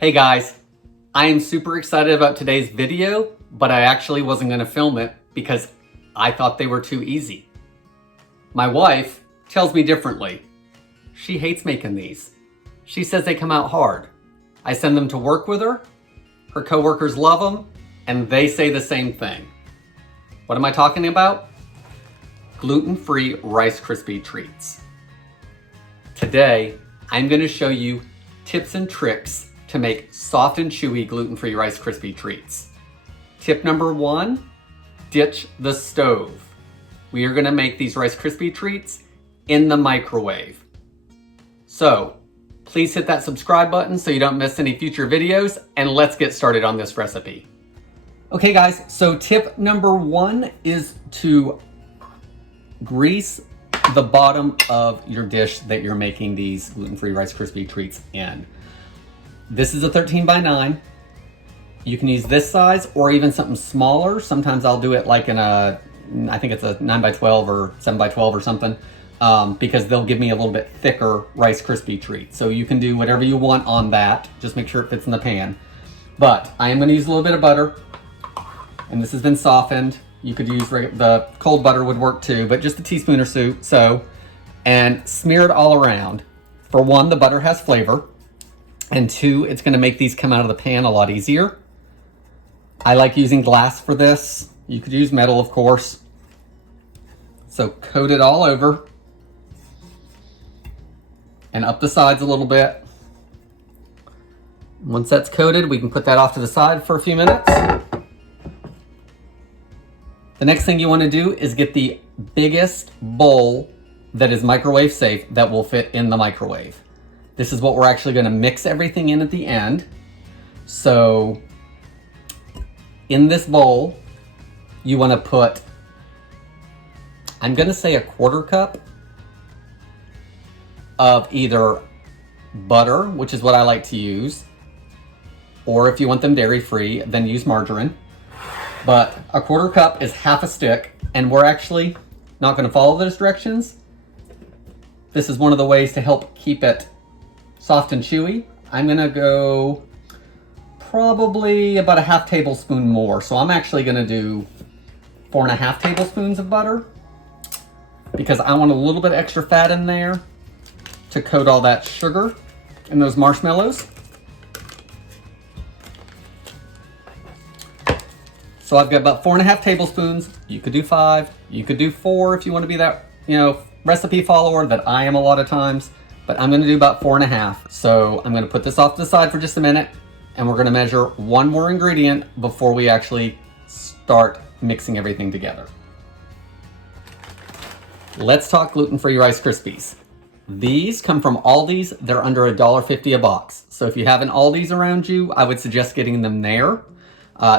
Hey guys, I am super excited about today's video, but I actually wasn't going to film it because I thought they were too easy. My wife tells me differently. She hates making these. She says they come out hard. I send them to work with her, her coworkers love them, and they say the same thing. What am I talking about? Gluten-free Rice Krispie treats. Today, I'm going to show you tips and tricks to make soft and chewy gluten-free Rice Krispie treats. Tip number 1, ditch the stove. We are gonna make these Rice Krispie treats in the microwave. So, please hit that subscribe button so you don't miss any future videos, and let's get started on this recipe. Okay guys, so tip number 1 is to grease the bottom of your dish that you're making these gluten-free Rice Krispie treats in. This is a 13 by 9. You can use this size or even something smaller. Sometimes I'll do it like in a, I think it's a 9 by 12 or 7 by 12 or something, because they'll give me a little bit thicker Rice Krispie treat. So you can do whatever you want on that. Just make sure it fits in the pan. But I am gonna use a little bit of butter, and this has been softened. You could use the cold butter would work too, but just a teaspoon or so, and smear it all around. For 1, the butter has flavor. And 2, it's gonna make these come out of the pan a lot easier. I like using glass for this. You could use metal, of course. So coat it all over. And up the sides a little bit. Once that's coated, we can put that off to the side for a few minutes. The next thing you wanna do is get the biggest bowl that is microwave safe that will fit in the microwave. This is what we're actually gonna mix everything in at the end. So in this bowl, you wanna put, I'm gonna say a 1/4 cup of either butter, which is what I like to use, or if you want them dairy-free, then use margarine. But a 1/4 cup is half a stick, and we're actually not gonna follow those directions. This is one of the ways to help keep it soft and chewy. I'm gonna go probably about a 1/2 tablespoon more. So I'm actually gonna do 4.5 tablespoons of butter because I want a little bit extra fat in there to coat all that sugar and those marshmallows. So I've got about 4.5 tablespoons. You could do 5, you could do 4 if you want to be that, recipe follower that I am a lot of times. But I'm gonna do about 4.5. So I'm gonna put this off to the side for just a minute, and we're gonna measure 1 more ingredient before we actually start mixing everything together. Let's talk gluten-free Rice Krispies. These come from Aldi's. They're under $1.50 a box. So if you have an Aldi's around you, I would suggest getting them there.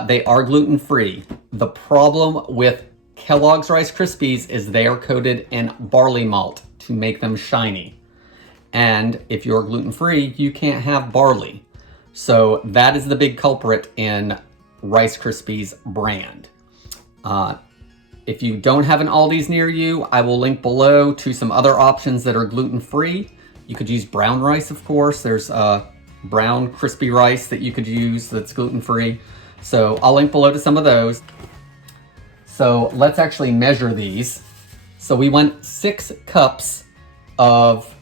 They are gluten-free. The problem with Kelloggs Rice Krispies is they are coated in barley malt to make them shiny. And if you're gluten-free, you can't have barley. So that is the big culprit in Rice Krispies brand. If you don't have an Aldi's near you, I will link below to some other options that are gluten-free. You could use brown rice, of course. There's brown crispy rice that you could use that's gluten-free. So I'll link below to some of those. So let's actually measure these. So we want 6 cups of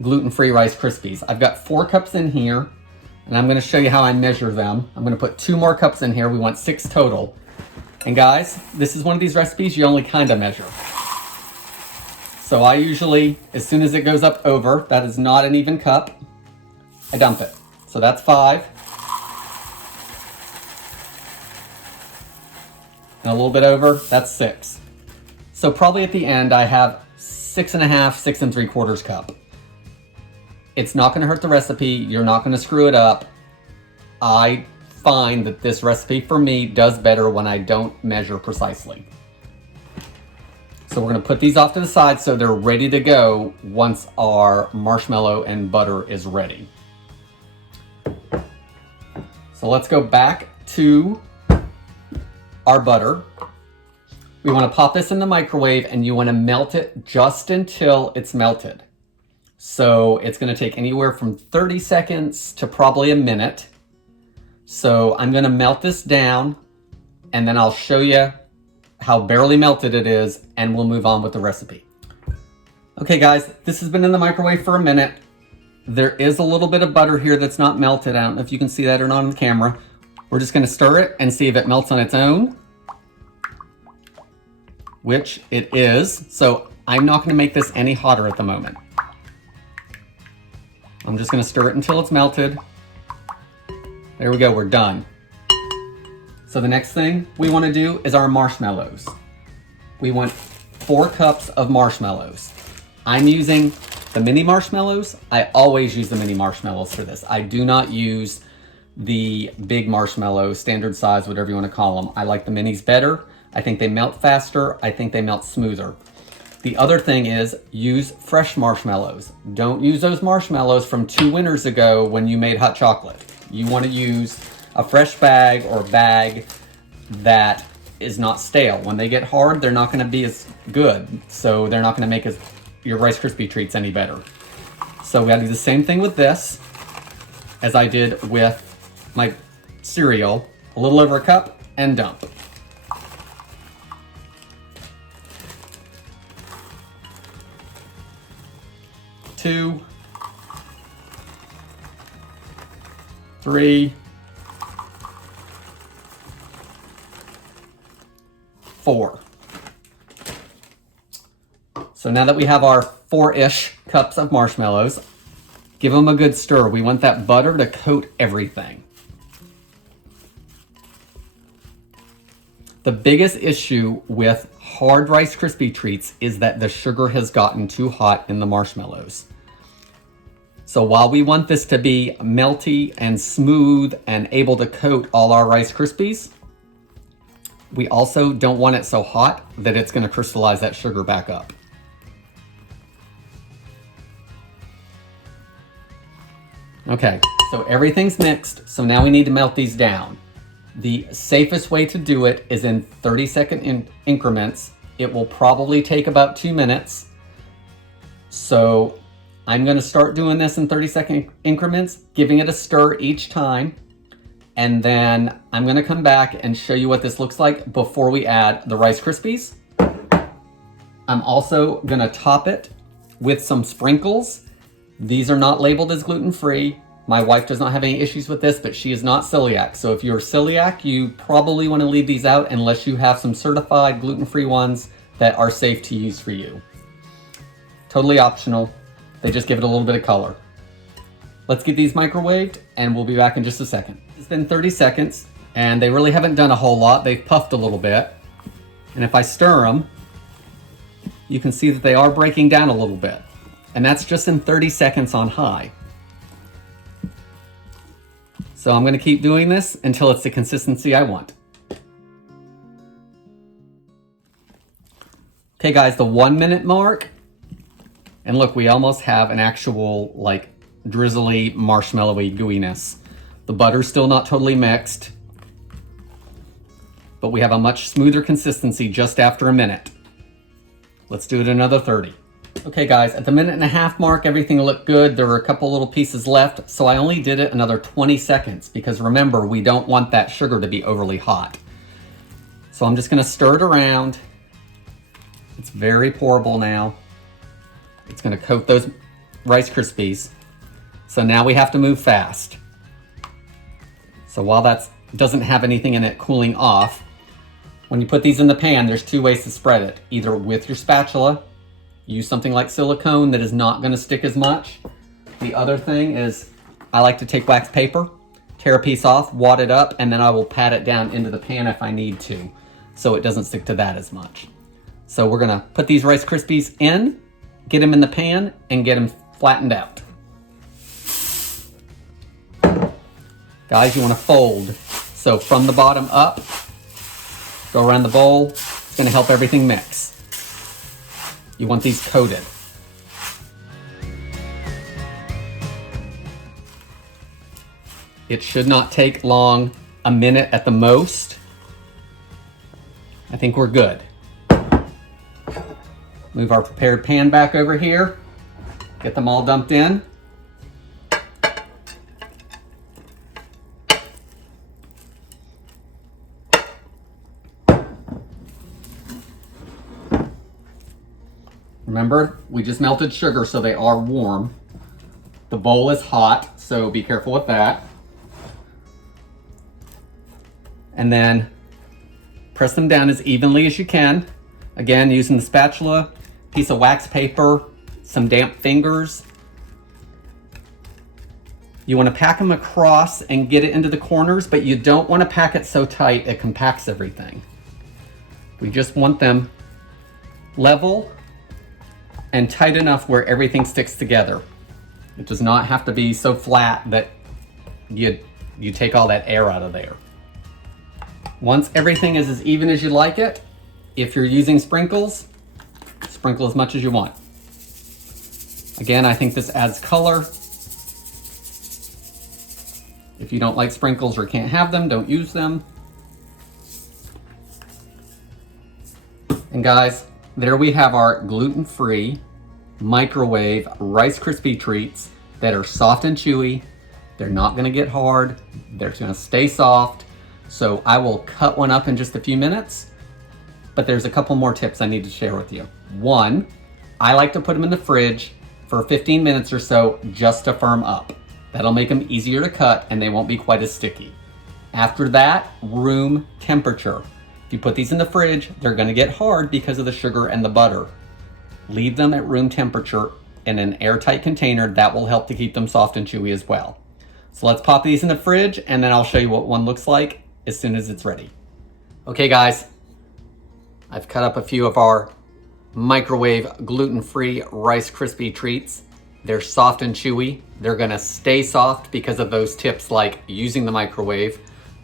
gluten-free Rice Krispies. I've got 4 cups in here, and I'm gonna show you how I measure them. I'm gonna put 2 more cups in here. We want 6 total. And guys, this is one of these recipes you only kind of measure. So I usually, as soon as it goes up over, that is not an even cup, I dump it. So that's 5. And a little bit over, that's 6. So probably at the end, I have 6.5, 6 3/4 cup. It's not gonna hurt the recipe. You're not gonna screw it up. I find that this recipe for me does better when I don't measure precisely. So we're gonna put these off to the side so they're ready to go once our marshmallow and butter is ready. So let's go back to our butter. We wanna pop this in the microwave and you wanna melt it just until it's melted. So it's gonna take anywhere from 30 seconds to probably a minute. So I'm gonna melt this down and then I'll show you how barely melted it is and we'll move on with the recipe. Okay guys, this has been in the microwave for a minute. There is a little bit of butter here that's not melted. I don't know if you can see that or not on the camera. We're just gonna stir it and see if it melts on its own, which it is. So I'm not gonna make this any hotter at the moment. I'm just gonna stir it until it's melted. There we go, we're done. So the next thing we wanna do is our marshmallows. We want 4 cups of marshmallows. I'm using the mini marshmallows. I always use the mini marshmallows for this. I do not use the big marshmallows, standard size, whatever you wanna call them. I like the minis better. I think they melt faster. I think they melt smoother. The other thing is use fresh marshmallows. Don't use those marshmallows from 2 winters ago when you made hot chocolate. You want to use a fresh bag or bag that is not stale. When they get hard, they're not going to be as good. So they're not going to make your Rice Krispie treats any better. So we got to do the same thing with this as I did with my cereal. A little over a cup and dump. Two, 3, 4. So now that we have our 4-ish cups of marshmallows, give them a good stir. We want that butter to coat everything. The biggest issue with hard Rice Krispie treats is that the sugar has gotten too hot in the marshmallows. So while we want this to be melty and smooth and able to coat all our Rice Krispies, we also don't want it so hot that it's going to crystallize that sugar back up. Okay, so everything's mixed, so now we need to melt these down. The safest way to do it is in 30-second increments. It will probably take about 2 minutes. So I'm gonna start doing this in 30-second increments, giving it a stir each time. And then I'm gonna come back and show you what this looks like before we add the Rice Krispies. I'm also gonna top it with some sprinkles. These are not labeled as gluten-free. My wife does not have any issues with this, but she is not celiac. So if you're celiac, you probably want to leave these out unless you have some certified gluten-free ones that are safe to use for you. Totally optional. They just give it a little bit of color. Let's get these microwaved and we'll be back in just a second. It's been 30 seconds and they really haven't done a whole lot. They've puffed a little bit. And if I stir them, you can see that they are breaking down a little bit. And that's just in 30 seconds on high. So I'm gonna keep doing this until it's the consistency I want. Okay guys, the 1 minute mark. And look, we almost have an actual like drizzly, marshmallowy gooiness. The butter's still not totally mixed, but we have a much smoother consistency just after a minute. Let's do it another 30. Okay guys, at the 1.5 minute mark, everything looked good. There were a couple little pieces left, so I only did it another 20 seconds because remember, we don't want that sugar to be overly hot. So I'm just gonna stir it around. It's very pourable now. It's gonna coat those Rice Krispies. So now we have to move fast. So while that doesn't have anything in it cooling off, when you put these in the pan, there's 2 ways to spread it. Either with your spatula, use something like silicone that is not gonna stick as much. The other thing is, I like to take wax paper, tear a piece off, wad it up, and then I will pat it down into the pan if I need to, so it doesn't stick to that as much. So we're gonna put these Rice Krispies in, get them in the pan, and get them flattened out. Guys, you wanna fold. So from the bottom up, go around the bowl. It's gonna help everything mix. You want these coated. It should not take long, a minute at the most. I think we're good. Move our prepared pan back over here. Get them all dumped in. Remember, we just melted sugar, so they are warm. The bowl is hot, so be careful with that. And then press them down as evenly as you can. Again, using the spatula, piece of wax paper, some damp fingers. You want to pack them across and get it into the corners, but you don't want to pack it so tight it compacts everything. We just want them level and tight enough where everything sticks together. It does not have to be so flat that you take all that air out of there. Once everything is as even as you like it, if you're using sprinkles, sprinkle as much as you want. Again, I think this adds color. If you don't like sprinkles or can't have them, don't use them. And guys, there we have our gluten-free microwave Rice Krispie treats that are soft and chewy. They're not gonna get hard. They're gonna stay soft. So I will cut one up in just a few minutes, but there's a couple more tips I need to share with you. One, I like to put them in the fridge for 15 minutes or so just to firm up. That'll make them easier to cut and they won't be quite as sticky. After that, room temperature. If you put these in the fridge, they're gonna get hard because of the sugar and the butter. Leave them at room temperature in an airtight container. That will help to keep them soft and chewy as well. So let's pop these in the fridge and then I'll show you what one looks like as soon as it's ready. Okay guys, I've cut up a few of our microwave gluten-free Rice Krispie treats. They're soft and chewy. They're gonna stay soft because of those tips like using the microwave,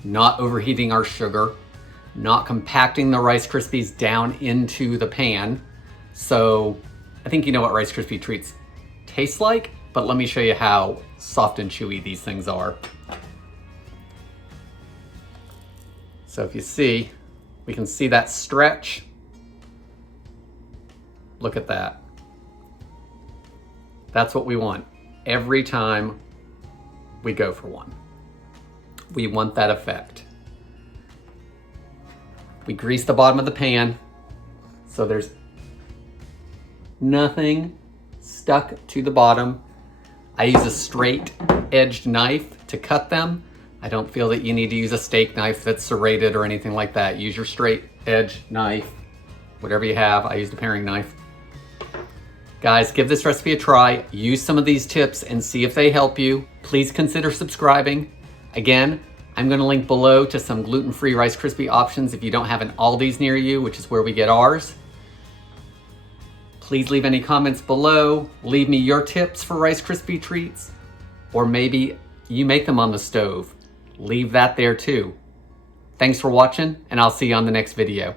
not overheating our sugar, not compacting the Rice Krispies down into the pan. So I think you know what Rice Krispie treats taste like, but let me show you how soft and chewy these things are. So if you see, we can see that stretch. Look at that. That's what we want every time we go for one. We want that effect. We grease the bottom of the pan so there's nothing stuck to the bottom. I use a straight edged knife to cut them. I don't feel that you need to use a steak knife that's serrated or anything like that. Use your straight edge knife, whatever you have. I used a paring knife. Guys, give this recipe a try. Use some of these tips and see if they help you. Please consider subscribing. Again, I'm gonna link below to some gluten-free Rice Krispie options if you don't have an Aldi's near you, which is where we get ours. Please leave any comments below. Leave me your tips for Rice Krispie treats, or maybe you make them on the stove. Leave that there too. Thanks for watching, and I'll see you on the next video.